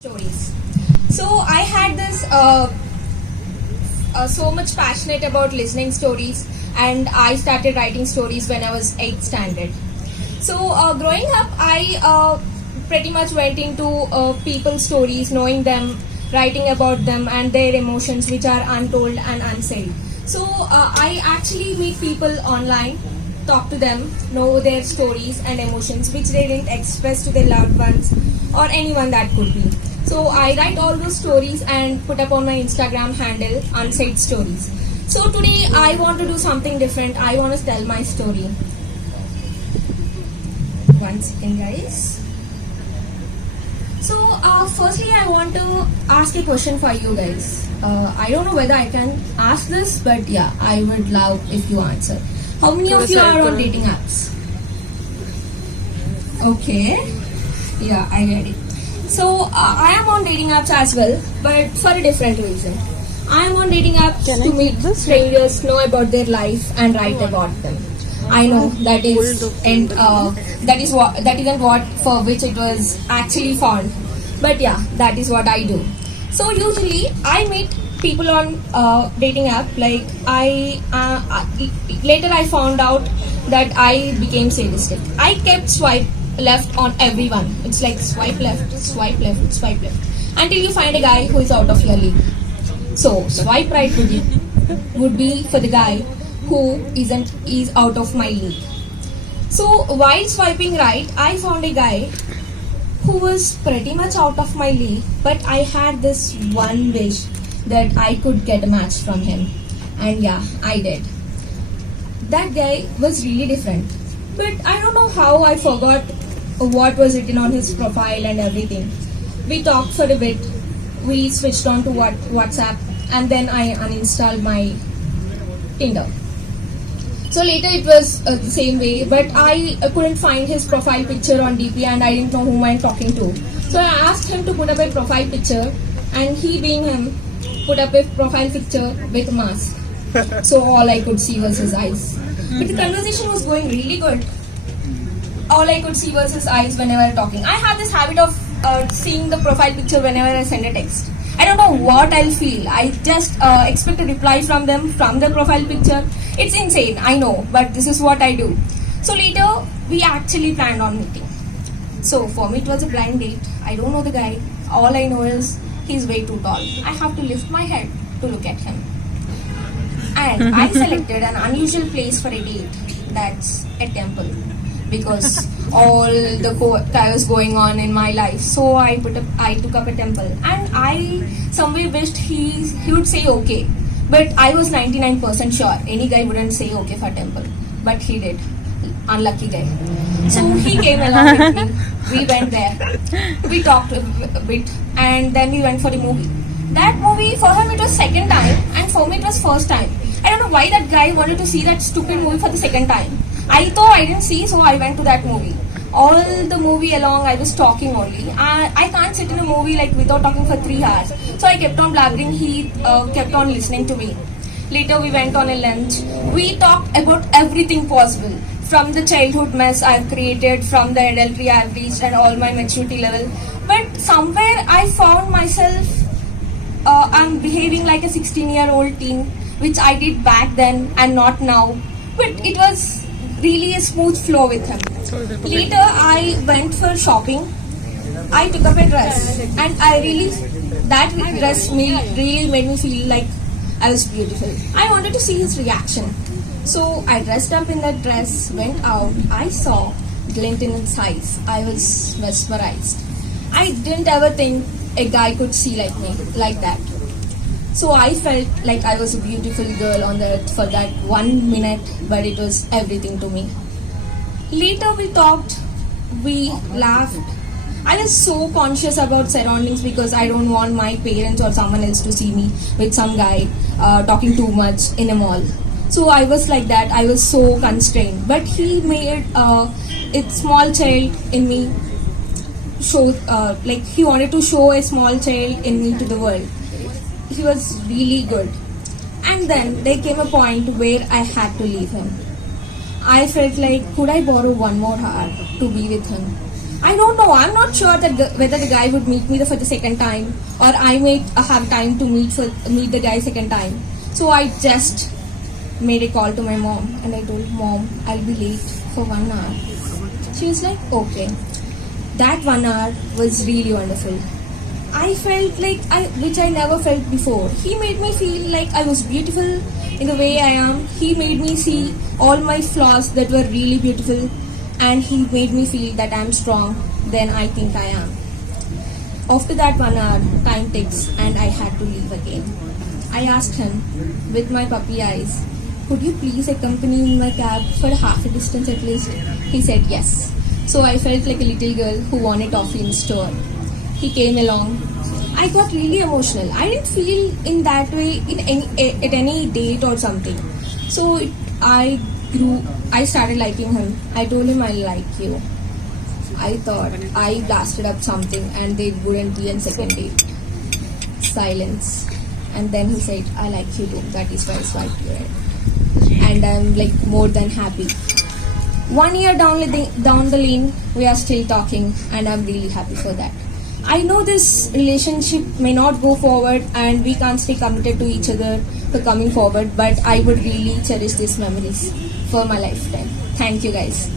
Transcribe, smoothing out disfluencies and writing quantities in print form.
Stories. So I had this so much passionate about listening stories, and I started writing stories when I was 8th standard. So growing up, I pretty much went into people's stories, knowing them, writing about them and their emotions, which are untold and unsaid. So I actually meet people online, talk to them, know their stories and emotions, which they didn't express to their loved ones or anyone that could be. So I write all those stories and put up on my Instagram handle, Unsaid Stories. So today I want to do something different. I want to tell my story. One second, guys. So firstly, I want to ask a question for you guys. I don't know whether I can ask this, but yeah, I would love if you answer. How many of you are on dating apps? Okay. Yeah, I get it. So I am on dating apps as well, but for a different reason. I am on dating apps to meet strangers, know about their life, and write about them. I know that isn't what for which it was actually found, but yeah, that is what I do. So usually I meet people on dating app. Like later I found out that I became sadistic. I kept swipe left on everyone. It's like swipe left, swipe left, swipe left, until you find a guy who is out of your league. So swipe right would be for the guy who is out of my league. So while swiping right, I found a guy who was pretty much out of my league, but I had this one wish that I could get a match from him, and yeah, I did. That guy was really different, but I don't know how I forgot what was written on his profile and everything. We talked for a bit, we switched on to WhatsApp, and then I uninstalled my Tinder. So later it was the same way, but I couldn't find his profile picture on DP and I didn't know whom I'm talking to. So I asked him to put up a profile picture, and he, being him, put up a profile picture with mask. So all I could see was his eyes. But the conversation was going really good. All I could see was his eyes whenever I'm talking. I have this habit of seeing the profile picture whenever I send a text. I don't know what I'll feel. I just expect a reply from them from the profile picture. It's insane, I know, but this is what I do. So later, we actually planned on meeting. So for me, it was a blind date. I don't know the guy. All I know is he's way too tall. I have to lift my head to look at him. And I selected an unusual place for a date. That's a temple. Because all the chaos going on in my life, so I took up a temple, and I somewhere wished he would say okay, but I was 99% sure any guy wouldn't say okay for temple, but he did. Unlucky guy. So he came along with me. We went there. We talked a bit, and then we went for the movie. That movie, for him it was second time, and for me it was first time. I don't know why that guy wanted to see that stupid movie for the second time. I thought I didn't see, so I went to that movie. All the movie along, I was talking only. I can't sit in a movie like without talking for 3 hours. So I kept on blabbering. He kept on listening to me. Later, we went on a lunch. We talked about everything possible, from the childhood mess I've created, from the adultery I've reached, and all my maturity level. But somewhere, I found myself I'm behaving like a 16-year-old teen, which I did back then and not now. But it was really a smooth flow with him. Later, I went for shopping. I took up a dress, and that dress really made me feel like I was beautiful. I wanted to see his reaction. So I dressed up in that dress, went out. I saw glint in his eyes. I was mesmerized. I didn't ever think a guy could see like me, like that. So I felt like I was a beautiful girl on the earth for that 1 minute, but it was everything to me. Later we talked, we laughed. I was so conscious about surroundings because I don't want my parents or someone else to see me with some guy talking too much in a mall. So I was like that, I was so constrained. But he made a small child in me show, like he wanted to show a small child in me to the world. He was really good. And then there came a point where I had to leave him. I felt like, could I borrow one more hour to be with him? I don't know. I'm not sure that whether the guy would meet me for the second time, or I might have time to meet the guy second time. So I just made a call to my mom and I told Mom, I'll be late for 1 hour. She was like, okay. That 1 hour was really wonderful. I felt like which I never felt before. He made me feel like I was beautiful in the way I am. He made me see all my flaws that were really beautiful, and he made me feel that I'm strong than I think I am. After that 1 hour, time ticks and I had to leave again. I asked him with my puppy eyes, could you please accompany me in my cab for half a distance at least? He said yes. So I felt like a little girl who wanted toffee in the store. He came along. I got really emotional. I didn't feel in that way at any date or something. So I started liking him. I told him I like you. I thought I blasted up something and there wouldn't be a second date. Silence. And then he said, I like you too. That is why I swiped you right. And I'm like more than happy. 1 year down the lane, we are still talking and I'm really happy for that. I know this relationship may not go forward and we can't stay committed to each other for coming forward, but I would really cherish these memories for my lifetime. Thank you guys.